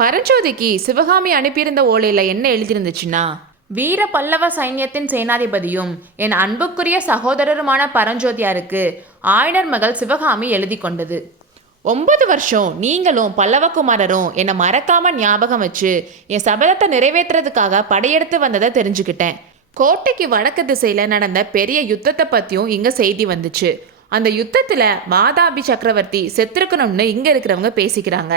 பரஞ்சோதிக்கு சிவகாமி அனுப்பியிருந்த ஓலையில என்ன எழுதியிருந்துச்சுன்னா, வீர பல்லவ சைன்யத்தின் சேனாதிபதியும் என் அன்புக்குரிய சகோதரருமான பரஞ்சோதியாருக்கு ஆயனர் மகள் சிவகாமி எழுதி கொண்டது. 9 வருஷம் நீங்களும் பல்லவகுமாரரும் என்னை மறக்காம ஞாபகம் வச்சு என் சபதத்தை நிறைவேற்றுறதுக்காக படையெடுத்து வந்ததை தெரிஞ்சுக்கிட்டேன். கோட்டைக்கு வடக்கு திசையில நடந்த பெரிய யுத்தத்தை பத்தியும் இங்க செய்தி வந்துச்சு. அந்த யுத்தத்துல வாதாபி சக்கரவர்த்தி செத்துருக்கணும்னு இங்க இருக்கிறவங்க பேசிக்கிறாங்க.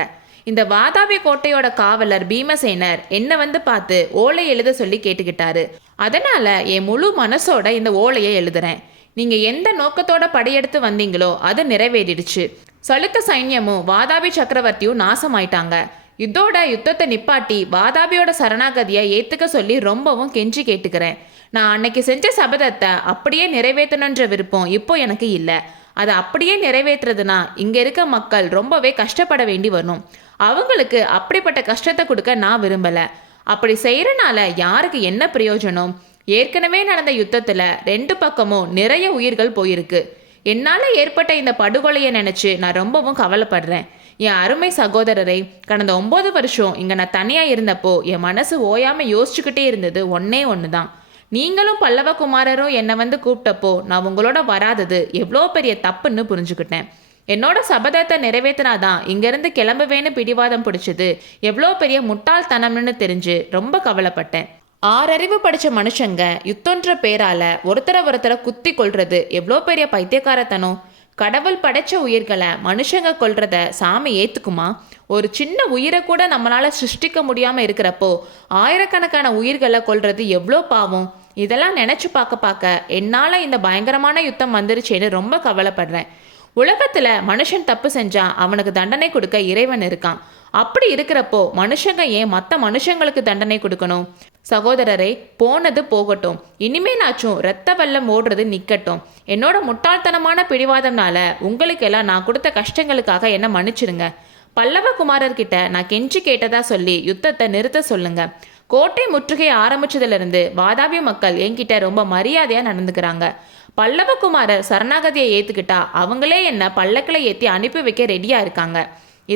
இந்த வாதாபி கோட்டையோட காவலர் பீமசேனர் என்ன வந்து பார்த்து ஓலை எழுத சொல்லி கேட்டுக்கிட்டாரு. அதனால என் முழு மனசோட இந்த ஓலையை எழுதுறேன். நீங்க எந்த நோக்கத்தோட படையெடுத்து வந்தீங்களோ அது நிறைவேறிடுச்சு. சளுக்க சைன்யமும் வாதாபி சக்கரவர்த்தியும் நாசமாயிட்டாங்க. இதோட யுத்தத்தை நிப்பாட்டி வாதாபியோட சரணாகதியை ஏத்துக்க சொல்லி ரொம்பவும் கெஞ்சி கேட்டுக்கிறேன். நான் அன்னைக்கு செஞ்ச சபதத்தை அப்படியே நிறைவேற்றணுன்ற விருப்பம் இப்போ எனக்கு இல்லை. அதை அப்படியே நிறைவேற்றுறதுனா இங்க இருக்க மக்கள் ரொம்பவே கஷ்டப்பட வேண்டி வரும். அவங்களுக்கு அப்படிப்பட்ட கஷ்டத்தை கொடுக்க நான் விரும்பல. அப்படி செய்யறனால யாருக்கு என்ன பிரயோஜனம்? ஏற்கனவே நடந்த யுத்தத்துல 2 பக்கமும் நிறைய உயிர்கள் போயிருக்கு. என்னால ஏற்பட்ட இந்த படுகொலையை நினைச்சு நான் ரொம்பவும் கவலைப்படுறேன். என் அருமை சகோதரரை, கடந்த 9 வருஷம் இங்க நான் தனியா இருந்தப்போ என் மனசு ஓயாம யோசிச்சுக்கிட்டே இருந்தது ஒன்னே ஒண்ணுதான். நீங்களும் பல்லவகுமாரரும் என்னை வந்து கூப்பிட்டப்போ நான் உங்களோட வராதது எவ்வளோ பெரிய தப்புன்னு புரிஞ்சுக்கிட்டேன். என்னோட சபதத்தை நிறைவேற்றினாதான் இங்கிருந்து கிளம்புவேன்னு பிடிவாதம் பிடிச்சது எவ்வளோ பெரிய முட்டாள்தனம்னு தெரிஞ்சு ரொம்ப கவலைப்பட்டேன். 6 அறிவு படித்த மனுஷங்க யுத்தன்ற பேரால ஒருத்தரை குத்தி கொள்றது எவ்வளோ பெரிய பைத்தியக்காரத்தனம். கடவுள் படைச்ச உயிர்களை மனுஷங்க கொல்றத சாமி ஏத்துக்குமா? ஒரு சின்ன உயிரை கூட நம்மளால சிருஷ்டிக்க முடியாம இருக்கிறப்போ ஆயிரக்கணக்கான உயிர்களை கொல்றது எவ்வளோ பாவம். இதெல்லாம் நினைச்சு பார்க்க என்னால இந்த பயங்கரமான யுத்தம் வந்துருச்சேன்னு ரொம்ப கவலைப்படுறேன். உலகத்துல மனுஷன் தப்பு செஞ்சா அவனுக்கு தண்டனை கொடுக்க இறைவன் இருக்கான். அப்படி இருக்கிறப்போ மனுஷங்க ஏன் மற்ற மனுஷங்களுக்கு தண்டனை கொடுக்கணும்? சகோதரரை, போனது போகட்டும். இனிமேனாச்சும் இரத்த வெள்ளம் ஓடுறது நிக்கட்டும். என்னோட முட்டாள்தனமான பிடிவாதம்னால உங்களுக்கெல்லாம் நான் கொடுத்த கஷ்டங்களுக்காக என்ன மன்னிச்சிருங்க. பல்லவகுமாரர்கிட்ட நான் கெஞ்சி கேட்டதா சொல்லி யுத்தத்தை நிறுத்த சொல்லுங்க. கோட்டை முற்றுகை ஆரம்பிச்சதுலேருந்து வாதாபி மக்கள் என்கிட்ட ரொம்ப மரியாதையாக நடந்துக்கிறாங்க. பல்லவகுமாரர் சரணாகதியை ஏற்றுக்கிட்டா அவங்களே என்ன பல்லக்கில் ஏற்றி அனுப்பி வைக்க ரெடியாக இருக்காங்க.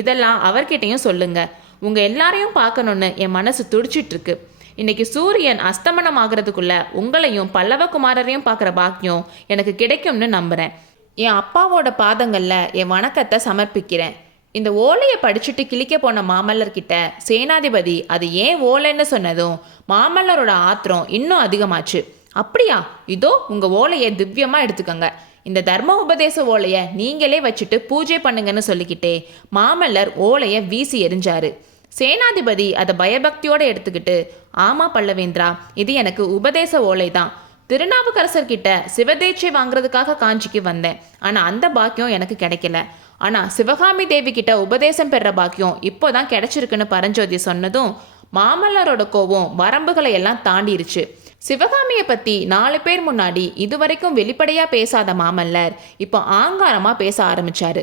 இதெல்லாம் அவர்கிட்டையும் சொல்லுங்க. உங்கள் எல்லாரையும் பார்க்கணுன்னு என் மனசு துடிச்சிட்ருக்கு. இன்னைக்கு சூரியன் அஸ்தமனம் ஆகிறதுக்குள்ள உங்களையும் பல்லவகுமாரரையும் பார்க்குற பாக்கியம் எனக்கு கிடைக்கும்னு நம்புகிறேன். என் அப்பாவோட பாதங்களில் என் வணக்கத்தை சமர்ப்பிக்கிறேன். இந்த ஓலையை படிச்சுட்டு கிழிக்க போன மாமல்லர்கிட்ட சேனாதிபதி அது ஏன் ஓலைன்னு சொன்னதும் மாமல்லரோட ஆத்திரம் இன்னும் அதிகமாச்சு. அப்படியா? இதோ உங்கள் ஓலையை திவ்யமாக எடுத்துக்கோங்க. இந்த தர்ம உபதேச ஓலையை நீங்களே வச்சுட்டு பூஜை பண்ணுங்கன்னு சொல்லிக்கிட்டே மாமல்லர் ஓலையை வீசி எறிஞ்சாரு. சேனாதிபதி அதை பயபக்தியோடு எடுத்துக்கிட்டு, ஆமா பல்லவேந்திரா, இது எனக்கு உபதேச ஓலை தான். திருநாவுக்கரசர்கிட்ட சிவதேச்சை வாங்குறதுக்காக காஞ்சிக்கு வந்தேன். ஆனால் அந்த பாக்கியம் எனக்கு கிடைக்கல. ஆனால் சிவகாமி தேவி கிட்ட உபதேசம் பெற பாக்கியம் இப்போதான் கிடைச்சிருக்குன்னு பரஞ்சோதி சொன்னதும் மாமல்லரோட கோவம் வரம்புகளை எல்லாம் தாண்டிருச்சு. சிவகாமியை பற்றி 4 பேர் முன்னாடி இதுவரைக்கும் வெளிப்படையாக பேசாத மாமல்லர் இப்போ ஆங்காரமாக பேச ஆரம்பிச்சாரு.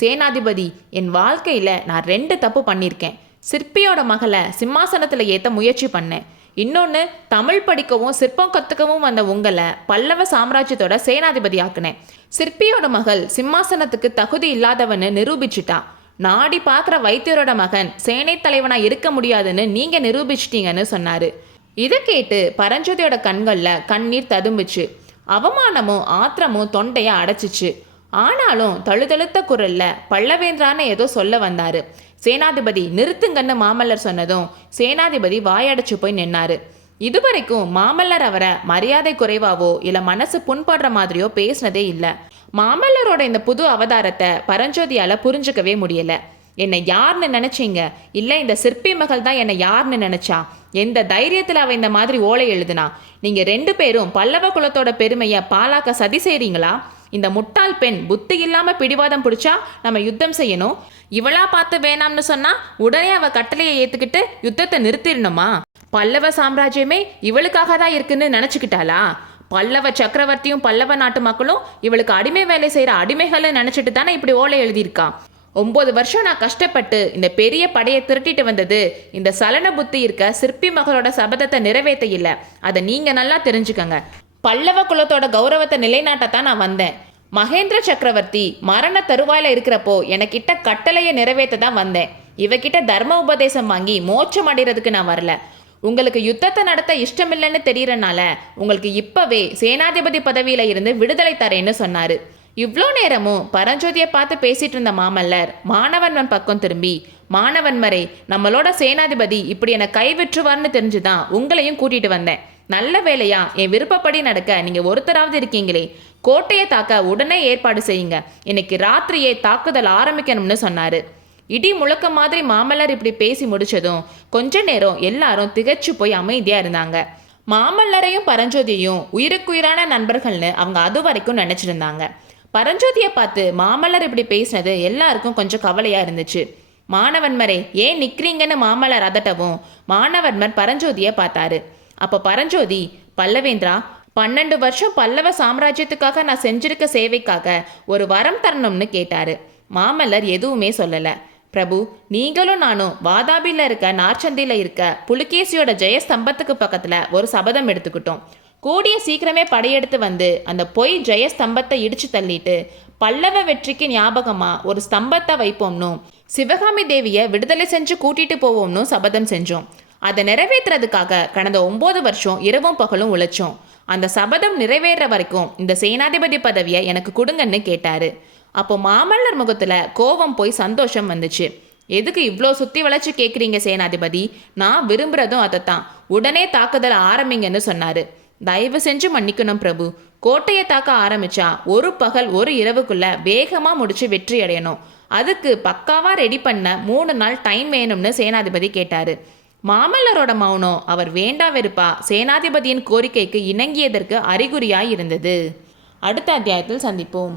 சேனாதிபதி, என் வாழ்க்கையில் நான் 2 தப்பு பண்ணியிருக்கேன். சிற்பியோட மகளை சிம்மாசனத்தில் ஏற்ற முயற்சி பண்ணேன். இன்னொன்று, தமிழ் படிக்கவும் சிற்பம் கற்றுக்கவும் வந்த உங்களை பல்லவ சாம்ராஜ்யத்தோட சேனாதிபதி ஆக்குனேன். சிற்பியோட மகள் சிம்மாசனத்துக்கு தகுதி இல்லாதவன்னு நிரூபிச்சுட்டா. நாடி பார்க்குற வைத்தியரோட மகன் சேனை தலைவனா இருக்க முடியாதுன்னு நீங்க நிரூபிச்சிட்டீங்கன்னு சொன்னாரு. இதை கேட்டு பரஞ்சோதியோட கண்களில் கண்ணீர் ததும்புச்சு. அவமானமும் ஆத்திரமும் தொண்டையை அடைச்சிச்சு. ஆனாலும் தழுதழுத்த குரல்ல பல்லவேந்திரான்னு ஏதோ சொல்ல வந்தாரு. சேனாதிபதி நிறுத்துங்கன்னு மாமல்லர் சொன்னதும் சேனாதிபதி வாயடைச்சு போய் நின்னாரு. இதுவரைக்கும் மாமல்லர் அவரை மரியாதை குறைவாவோ இல்லை மனசு புண்படுற மாதிரியோ பேசினதே இல்லை. மாமல்லரோட இந்த புது அவதாரத்தை பரஞ்சோதியால் புரிஞ்சுக்கவே முடியல. என்னை யாருன்னு நினைச்சீங்க? இல்லை இந்த சிற்பி மகள் தான் என்னை யாருன்னு நினைச்சா? எந்த தைரியத்தில் அவ இந்த மாதிரி ஓலை எழுதுனா? நீங்கள் 2 பேரும் பல்லவ குலத்தோட பெருமையை பாலாக்க சதி செய்கிறீங்களா? இந்த முட்டாள் பெண் புத்தி இல்லாமல் பிடிவாதம் பிடிச்சா நம்ம யுத்தம் செய்யணும். இவளா பார்த்து வேணாம்னு சொன்னா உடனே அவ கட்டளையை ஏற்றுக்கிட்டு யுத்தத்தை நிறுத்திடணுமா? பல்லவ சாம்ராஜ்யமே இவளுக்காக தான் இருக்குன்னு நினச்சிக்கிட்டாளா? பல்லவ சக்கரவர்த்தியும் பல்லவ நாட்டு மக்களும் இவளுக்கு அடிமை வேலை செய்கிற அடிமைகளை நினச்சிட்டு தானே இப்படி ஓலை எழுதியிருக்கா. 9 வருஷம் நான் கஷ்டப்பட்டு இந்த பெரிய படையை திரட்டிட்டு வந்தது இந்த சலன புத்தி இருக்க சிற்பி மகளோட சபதத்தை நிறைவேற்ற இல்லை. அதை நீங்கள் நல்லா தெரிஞ்சுக்கங்க. பல்லவ குலத்தோட கௌரவத்தை நிலைநாட்டத்தான் நான் வந்தேன். மகேந்திர சக்கரவர்த்தி மரண தருவாயில இருக்கிறப்போ எனக்கிட்ட கட்டளையை நிறைவேற்ற தான் வந்தேன். இவகிட்ட தர்ம உபதேசம் வாங்கி மோட்சம் அடைகிறதுக்கு நான் வரல. உங்களுக்கு யுத்தத்தை நடத்த இஷ்டமில்லைன்னு தெரியறனால உங்களுக்கு இப்பவே சேனாதிபதி பதவியில இருந்து விடுதலை தரேன்னு சொன்னாரு. இவ்வளோ நேரமும் பரஞ்சோதியை பார்த்து பேசிட்டு இருந்த மாமல்லர் மானவன்மன் பக்கம் திரும்பி, மானவன்மரே, நம்மளோட சேனாதிபதி இப்படி என்னை கைவிற்றுவார்னு தெரிஞ்சுதான் உங்களையும் கூட்டிட்டு வந்தேன். நல்ல வேலையா என் விருப்பப்படி நடக்க நீங்க ஒருத்தராவது இருக்கீங்களே. கோட்டையை தாக்க உடனே ஏற்பாடு செய்யுங்க. இன்னைக்கு ராத்திரியே தாக்குதல் ஆரம்பிக்கணும்னு சொன்னாரு. இடி முழக்க மாதிரி மாமல்லர் இப்படி பேசி முடிச்சதும் கொஞ்ச நேரம் எல்லாரும் திகைச்சு போய் அமைதியா இருந்தாங்க. மாமல்லரையும் பரஞ்சோதியையும் உயிருக்குயிரான நண்பர்கள்னு அவங்க அது வரைக்கும் நினைச்சிருந்தாங்க. பரஞ்சோதியை பார்த்து மாமல்லர் இப்படி பேசினது எல்லாருக்கும் கொஞ்சம் கவலையா இருந்துச்சு. மானவன்மரே, ஏன் நிக்கிறீங்கன்னு மாமல்லர் அதட்டவும் மானவன்மர் பரஞ்சோதியை பார்த்தாரு. அப்போ பரஞ்சோதி, பல்லவேந்திரா, 12 வருஷம் பல்லவ சாம்ராஜ்யத்துக்காக நான் செஞ்சிருக்க சேவைக்காக ஒரு வரம் தரணும்னு கேட்டாரு. மாமல்லர் எதுவுமே சொல்லல. பிரபு, நீங்களும் நானும் வாதாபியில் இருக்க நார்ச்சந்தியில் இருக்க புலிகேசியோட ஜெயஸ்தம்பத்துக்கு பக்கத்தில் ஒரு சபதம் எடுத்துக்கிட்டோம். கூடிய சீக்கிரமே படையெடுத்து வந்து அந்த பொய் ஜெயஸ்தம்பத்தை இடிச்சு தள்ளிட்டு பல்லவ வெற்றிக்கு ஞாபகமா ஒரு ஸ்தம்பத்தை வைப்போம்னு சிவகாமி தேவியை விடுதலை செஞ்சு கூட்டிட்டு போவோம்னு சபதம் செஞ்சோம். அதை நிறைவேற்றுறதுக்காக கடந்த 9 வருஷம் இரவும் பகலும் உழைச்சோம். அந்த சபதம் நிறைவேற வரைக்கும் இந்த சேனாதிபதி பதவியை எனக்கு கொடுங்கன்னு கேட்டாரு. அப்போ மாமல்லர் முகத்துல கோபம் போய் சந்தோஷம் வந்துச்சு. எதுக்கு இவ்வளோ சுத்தி வளைச்சு கேட்குறீங்க சேனாதிபதி? நான் விரும்புறதும் அதைத்தான். உடனே தாக்குதல் ஆரம்பிங்கன்னு சொன்னாரு. தயவு செஞ்சு மன்னிக்கணும் பிரபு. கோட்டையை தாக்க ஆரம்பிச்சா ஒரு பகல் ஒரு இரவுக்குள்ள வேகமா முடிச்சு வெற்றி அடையணும். அதுக்கு பக்காவா ரெடி பண்ண 3 நாள் டைம் வேணும்னு சேனாதிபதி கேட்டாரு. மாமல்லரோட மௌனம் அவர் வேண்டா வெறுப்பா சேனாதிபதியின் கோரிக்கைக்கு இணங்கியதற்கு அறிகுறியாய் இருந்தது. அடுத்த அத்தியாயத்தில் சந்திப்போம்.